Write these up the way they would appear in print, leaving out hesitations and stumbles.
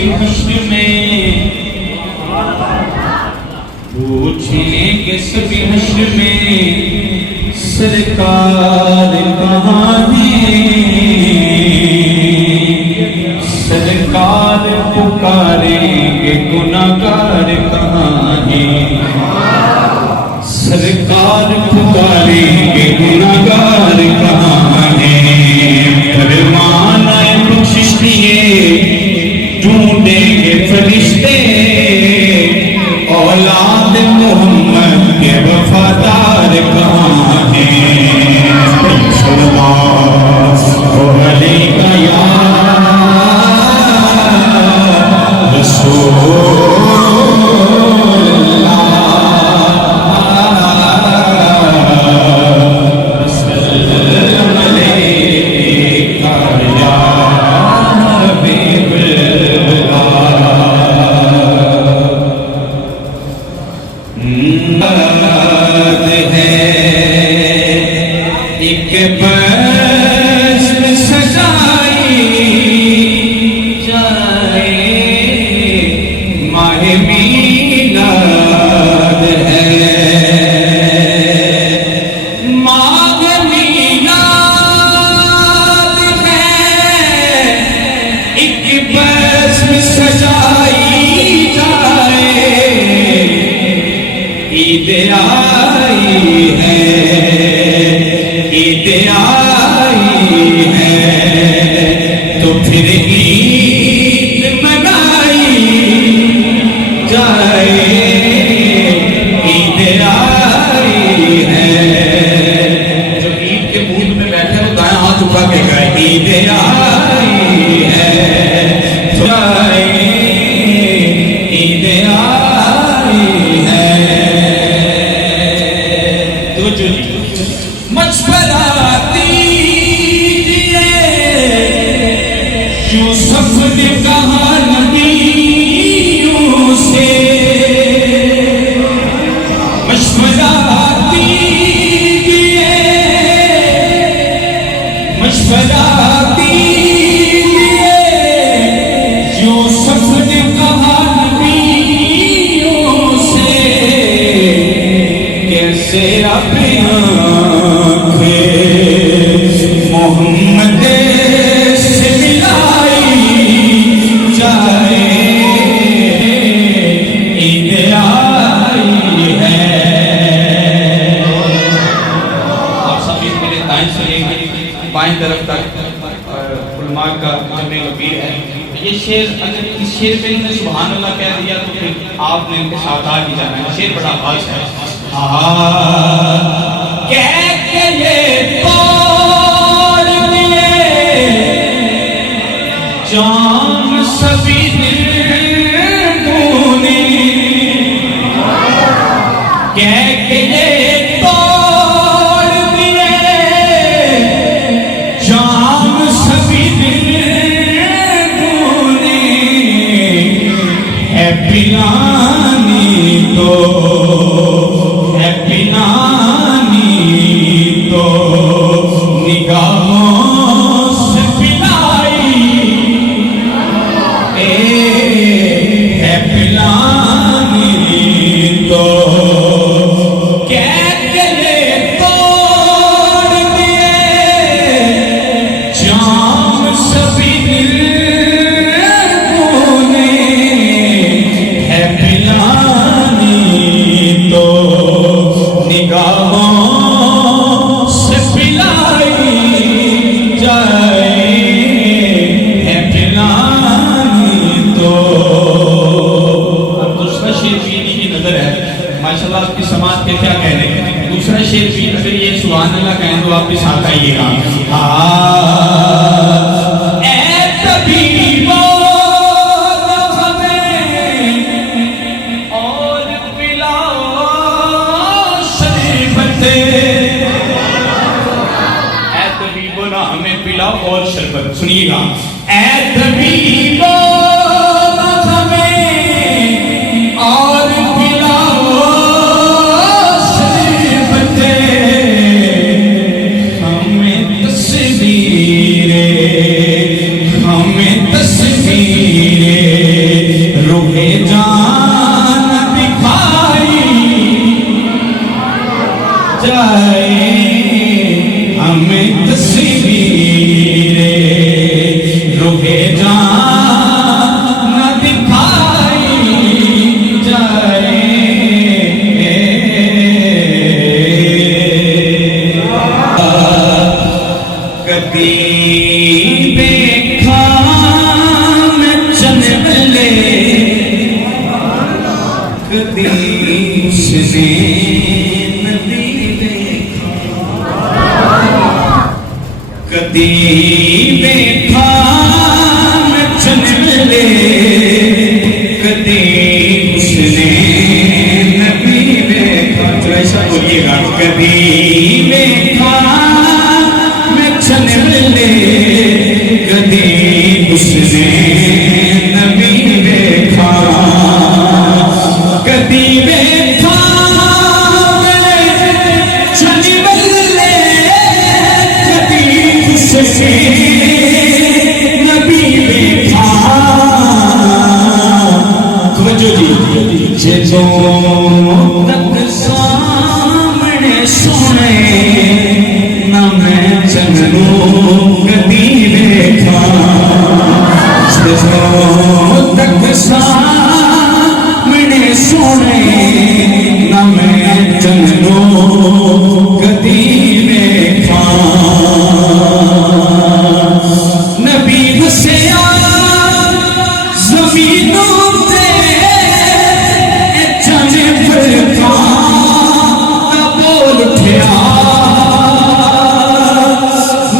भी हश्र में, पूछेंगे सभी हश्र में सरकार कहाँ है। सरकार पुकारेंगे गुनाहगार कहाँ है। सरकार पुकारेंगे गुनाहगार कहाँ है। फरमाना बख्शिश दिए ढूंढेंगे फरिश्ते, औलाद मोहम्मद के वफादार कहाँ है। सल्लल्लाहु अलैहि या रसूल बाएं तरफ तक उलमा का जमे कबीर है। ये शेर, अगर इस शेर पे इन्होंने सुभान अल्लाह कह दिया तो फिर आपने इनके साथ आ ही जाना है। शेर बड़ा खास है। कह के ये तोड़ दिए जान सभी निर्दोष ने, कह के ये आप भी साथ आइएगा। और पिलाओ शरबत, ऐ तबीबो ना हमें पिलाओ और शरबत। सुनिएगा, ऐ तबीबो हमें तस्वीरें उसने नबी देखा, कदी देखा नचन मिले, कदी उसने नबी देखा। तो ऐसा बोलिएगा, कदी देखा नचन मिले, कदी उसने नबी देखा, कदी देखा चली बल्ले, कदी उसने नबी देखा। समझो जी, जो तक सामने सोने न मैं चंदू कदी देखा, जो तक सामने सोने न मैं चंदू कदी देखा। नबी हसया ज़मीनों पे चने फरका बोल उठया,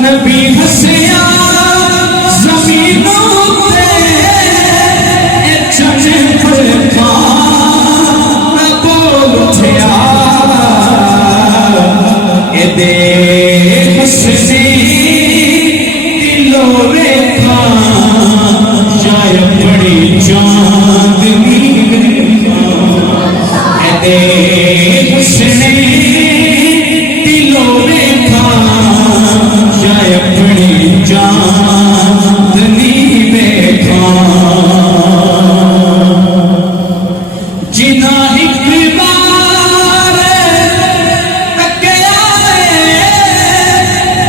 नबी हसया ज़मीनों पे चने फरका बोल उठया, दे हसने दिलों रेखा जाय बड़ी चांदनी दे हसने दिलों रेखा जाय बड़ी चांदनी देखा। जिना एक बार तकिया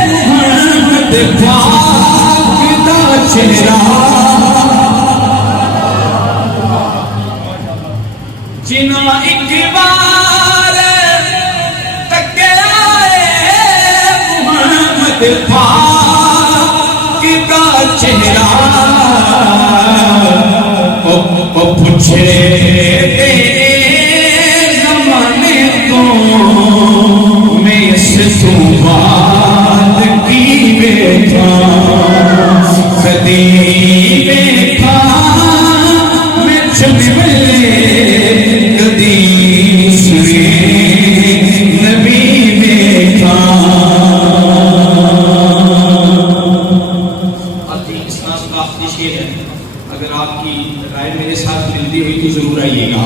मोहम्मद पाक दा चेहरा, जिना एक बार तकिया मोहम्मद पाक दा चेहरा, ओ पूछे ज़माने को मैं इसको बात की बैठा, कदी देखा मैं चले, कदी सुने नबी देखा। इस नाज़ का आखिरी शेर है, अगर आपकी राय मेरे साथ मिलती हुई तो जरूर आइएगा।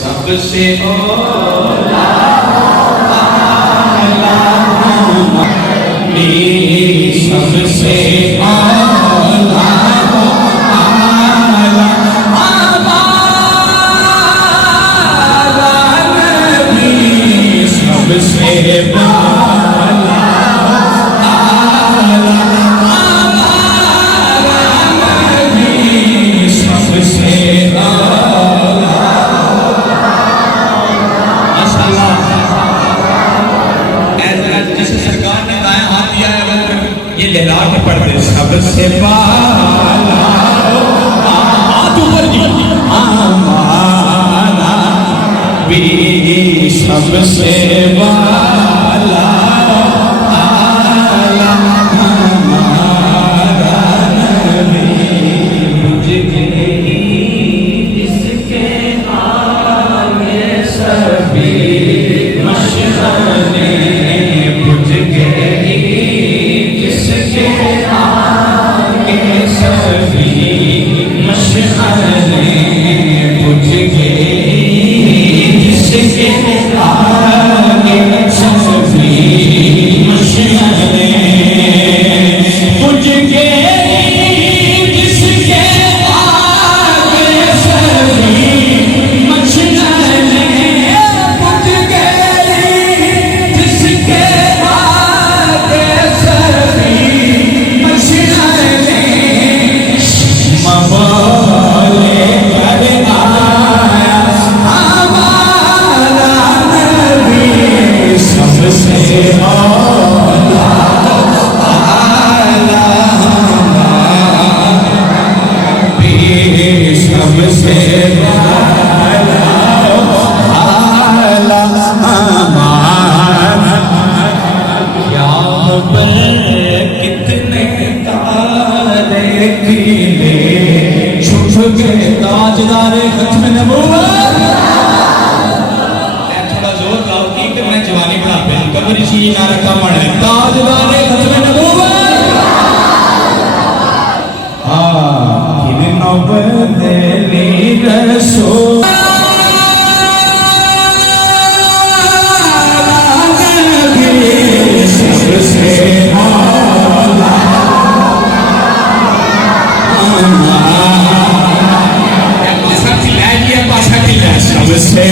सबसे सबसे पढ़ते सबसे बाला हाथ ऊपर जी हमारा भी सबसे बाला आला हमारा नबी मुझे इसके आगे सभी मशहने बुझ गई जिसके आगे सभी मशहने बुझ गई जिसके आगे सभी मशहने बुझ गई जिसके आगे सभी मशहने बुझ गई जिसके आगे सभी मशहने मवाले कर आया हमारा नबी सबसे आला आला नबी सबसे आला आला हमारा यहाँ पर कितने तारे खिले छुप गए ताजदारे खत्म नबूवत थोड़ा जोर लाओ की कि मैं जवानी बुढ़ापे कबर इसी नारा का मर है ताजदारे खत्म नबूवत फिर नौबत ली रसूल सबसे आला पासा खिला सबसे